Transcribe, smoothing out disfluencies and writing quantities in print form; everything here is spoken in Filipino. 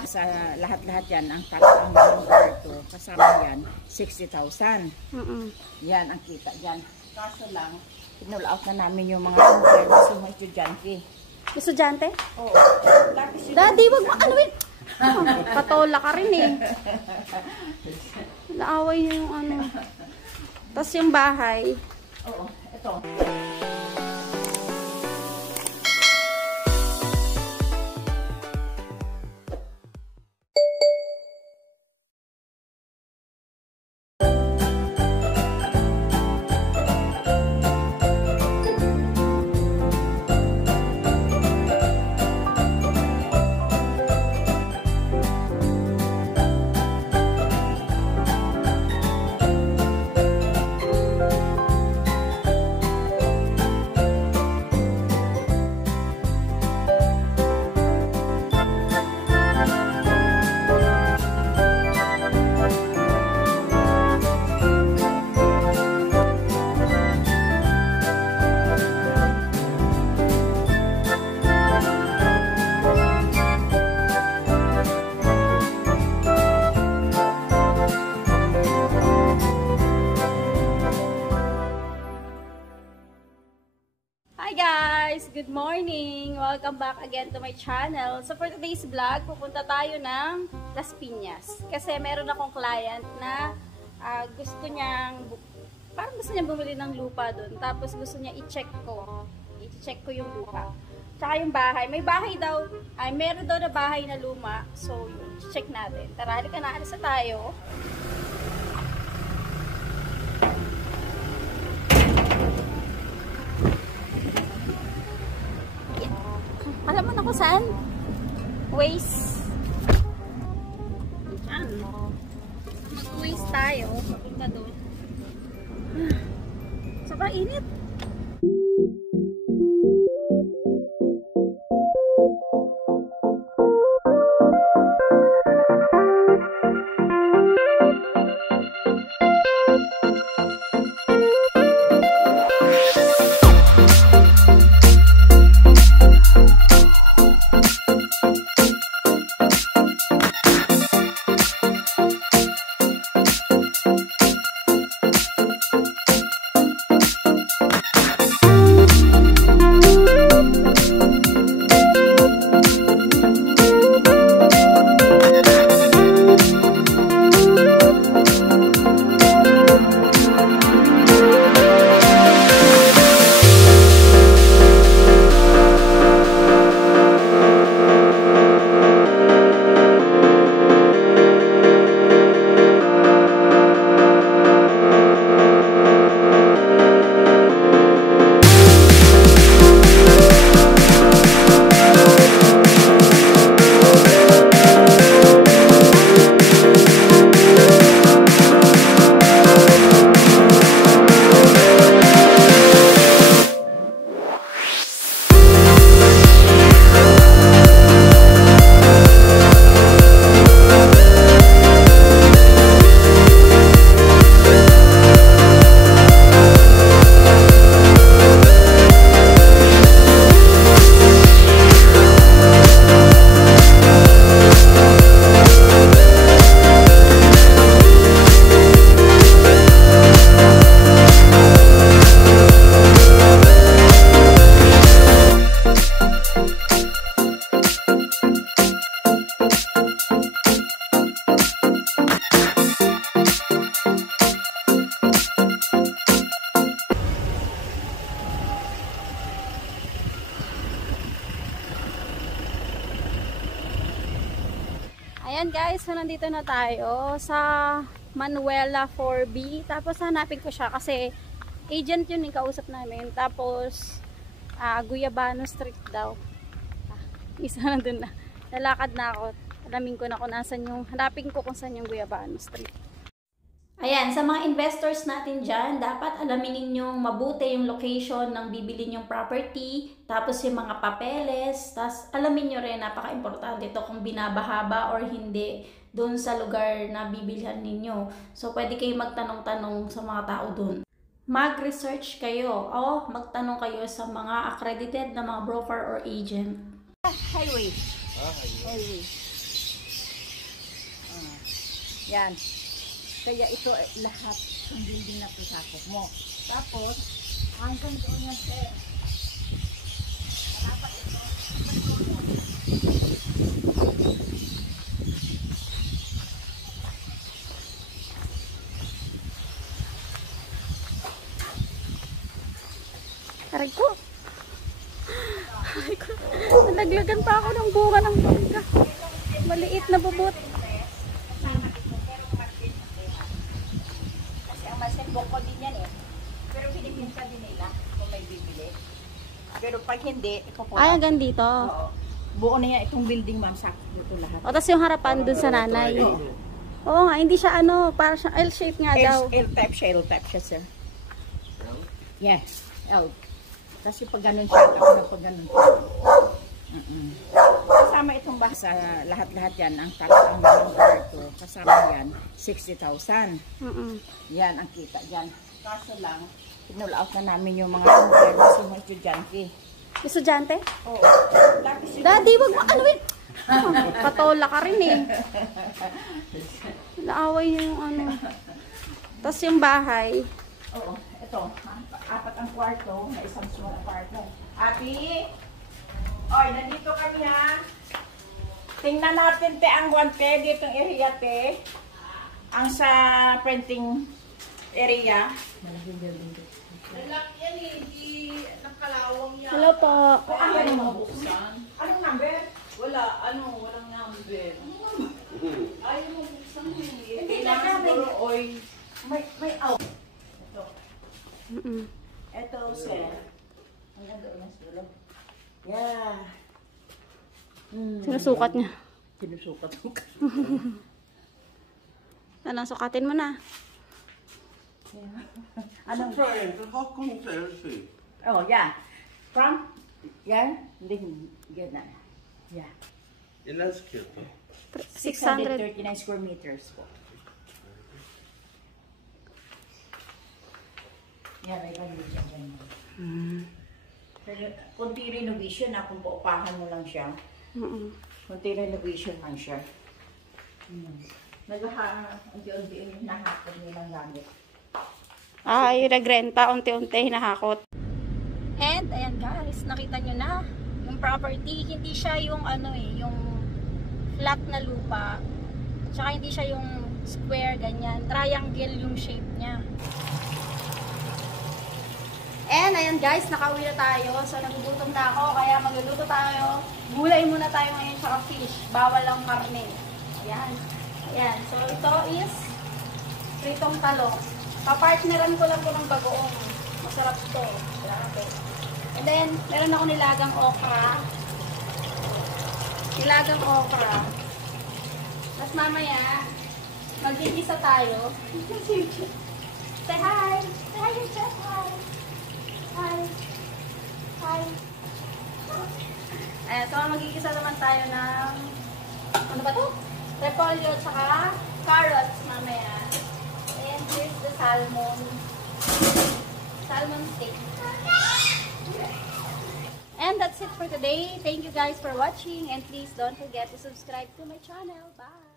ba sa lahat-lahat yan, ang tagang ng kasama yan, 60,000. Yan ang kita dyan. Kaso lang, pinulaot na namin yung mga kasi mga estudyante. Estudyante? Oo. Daddy, wag mo anuin. Patola ka rin eh. Naaway niyo yung ano. Tapos yung bahay. Oo, ito. Hi guys! Good morning! Welcome back again to my channel. So for today's vlog, pupunta tayo ng Las Piñas. Kasi meron akong client na gusto niyang bumili ng lupa doon. Tapos gusto niya i-check ko yung lupa. Tsaka yung bahay. May bahay daw, meron daw na bahay na luma. So yun, check natin. Tara, halika na, alis na tayo. Alam mo na kung saan? Waze. Mag-waze tayo. Papunta doon. Sobrang init. Ayan guys, so nandito na tayo sa Manuela 4B. Tapos hanapin ko siya kasi agent yun yung kausap namin. Tapos Guyabano Street daw. Isa na dun na. Nalakad na ako. Alamin ko na kung nasan yung, hanapin ko kung saan yung Guyabano Street. Ayan, sa mga investors natin dyan, dapat alamin ninyong mabuti yung location ng bibili nyong property, tapos yung mga papeles, tapos alamin nyo rin, napaka-importante ito kung binabaha ba or hindi doon sa lugar na bibilhan ninyo. So, pwede kayo magtanong-tanong sa mga tao doon. Mag-research kayo o magtanong kayo sa mga accredited na mga broker or agent. Highway. Highway. Yan. Kaya ito lahat ng building na pasakop mo. Tapos, hanggang doon yan sir. Dapat ito. Aray ko. Aray ko. Nalaglagan pa ako ng bunga ng mangga. Maliit na bubot. Kasi ang masembok ko din yan eh. Pero pinipinta din nila kung may bibili. Pero pag hindi, ikaw po. Ay, hanggang dito. Oo. Buo na yan itong building ma'am. Sakto dito lahat. O, tas yung harapan dun sa nanay. Oo nga, hindi siya ano, para siyang L-shape nga daw. L-type siya. L-type siya sir. Yes. L. Kasi pag ganun siya, pag ganun siya. Kasama itong basa, lahat-lahat yan, ang tax, ang kwarto, kasama yan, 60,000. Yan, ang kita dyan. Kaso lang, pinulaot na namin yung mga number kasi mga estudyante. Estudyante? Oo. Daddy, wag mo, ano yun? Patola ka rin eh. Naaway niya yung ano. Tapos yung bahay. Oo, ito, apat ang kwarto, na isang small apartment. Ate, oy, nandito kami ha. Tingnan natin te ang guante ditong area te. Ang sa printing area. Lalaki yan eh, di nakalawang yan. Hello po. Ano yung mabuksan? Anong number? Walang number. Ayaw mo buksan eh. Kailangan siguro, oy, may out. Ito. Ito, sir. Hanggang doon na siguro. Yeah. Sinusukat niya. Sinusukat mo ka. Anong sukatin mo na? Anong? Triangle, how come it's LC? Oh, yeah. From, yan, yan na. Yeah. Ilan square to? 600. 639 square meters po. Yan, may ganyan siya. Pero, kunti renovation na kung paupahan mo lang siya. Kunti renovation lang siya. Unti-unti yung nahakot nilang gamit. Ay, nagrenta, unti-unti, hinahakot. And, ayan guys, nakita nyo na, yung property, hindi siya yung ano eh, yung flat na lupa. Tsaka hindi siya yung square, ganyan. Triangle yung shape niya. And, ayan guys, nakauwi na tayo. So, nagugutom na ako, kaya magluluto tayo. Gulay muna tayo ngayon, tsaka fish. Bawal lang karne. Ayan. Ayan. So, ito is pritong talong. Papartneran ko lang ko ng bagoong. Masarap to. Grabe. And then, meron ako nilagang okra. Nilagang okra. Tapos mamaya, magigisa tayo. Say hi! Say hi, your chef! Hi! Hi! Hi! Ayan, so magigisa naman tayo ng ano ba to? Repolyo tsaka carrots mamaya. And here's the salmon. Salmon steak. And that's it for today. Thank you guys for watching. And please don't forget to subscribe to my channel. Bye!